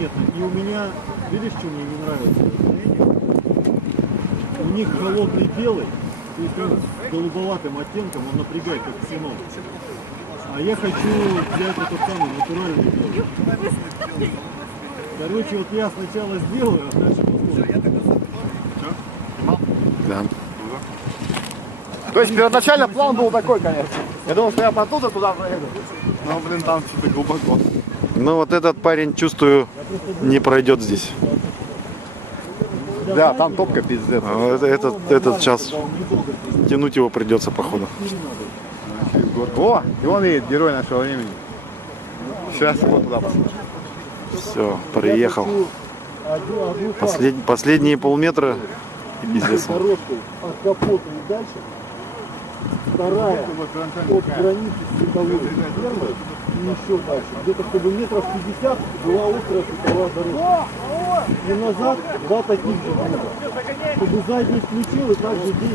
заметно. И у меня, видишь, что мне не нравится? У них холодный белый, то есть он с голубоватым оттенком, он напрягает, как ксенон. А я хочу взять этот самый натуральный белый. Короче, вот я сначала сделаю, а дальше посмотрим. Да. То есть первоначально план был такой, конечно. Я думал, что я оттуда туда проеду. Но, блин, там что-то глубоко. Ну вот этот парень, чувствую, не пройдет здесь. Да, там топка пиздец. А этот час тянуть его придется, походу. О, и он едет, герой нашего времени. Сейчас вот туда посмотрим. Все, приехал. Последние полметра и пиздец. Дорожку от капота и дальше. Вторая от границы световой фермы и еще дальше. Где-то чтобы метров 50 была острая световая дорожка. И назад два таких же круга. Чтобы задний включил и также здесь